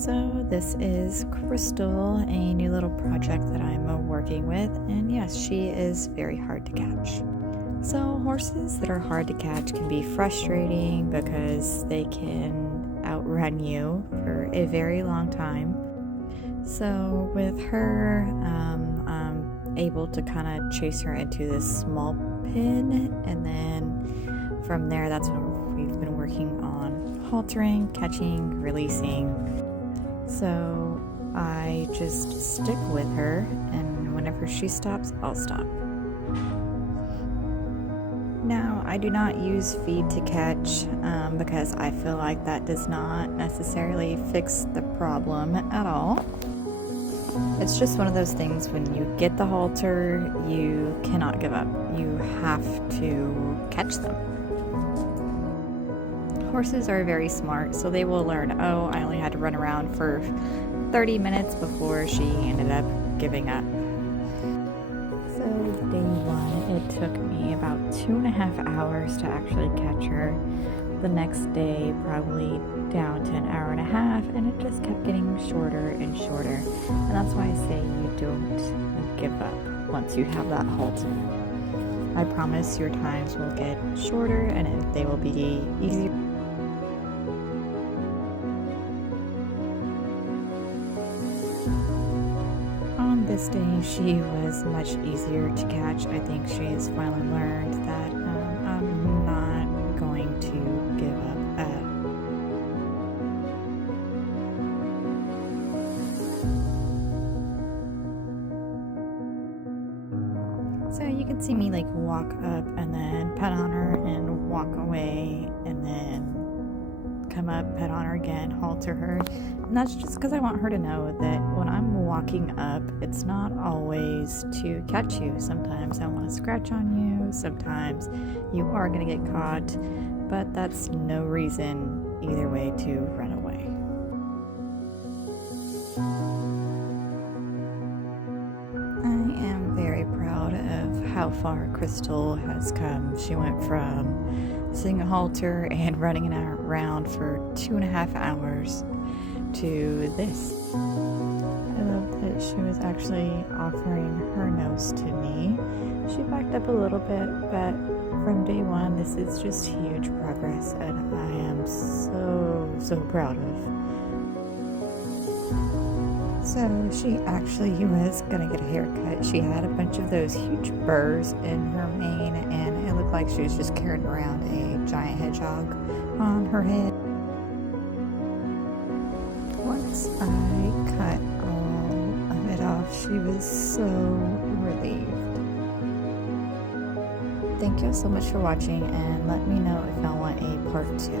So this is Crystal, a new little project that I'm working with, and yes, she is very hard to catch. So horses that are hard to catch can be frustrating because they can outrun you for a very long time. So with her, I'm able to kind of chase her into this small pen, and then from there, that's when we've been working on haltering, catching, releasing. So I just stick with her, and whenever she stops, I'll stop. Now, I do not use feed to catch because I feel like that does not necessarily fix the problem at all. It's just one of those things, when you get the halter, you cannot give up. You have to catch them. Horses are very smart, so they will learn, oh, I only had to run around for 30 minutes before she ended up giving up. So day one, it took me about 2.5 hours to actually catch her. The next day, probably down to 1.5 hours, and it just kept getting shorter and shorter. And that's why I say you don't give up once you have that halter. I promise your times will get shorter and they will be easier. On this day, she was much easier to catch. I think she's finally learned that I'm not going to give up. So you can see me like walk up and then pet on her and walk away, and then come up, pet on her again, halter her. And that's just because I want her to know that when I'm walking up, it's not always to catch you. Sometimes I want to scratch on you, sometimes you are going to get caught, but that's no reason either way to run away. I am very proud of how far Crystal has come. She went from sitting a halter and running around for 2.5 hours to this. I love that she was actually offering her nose to me. She backed up a little bit, but from day one, this is just huge progress, and I am so proud of. So she actually was gonna get a haircut. She had a bunch of those huge burrs in her mane, and it looked like she was just carrying around a giant hedgehog on her head. Once I cut all of it off, she was so relieved. Thank you so much for watching, and let me know if I want a part 2.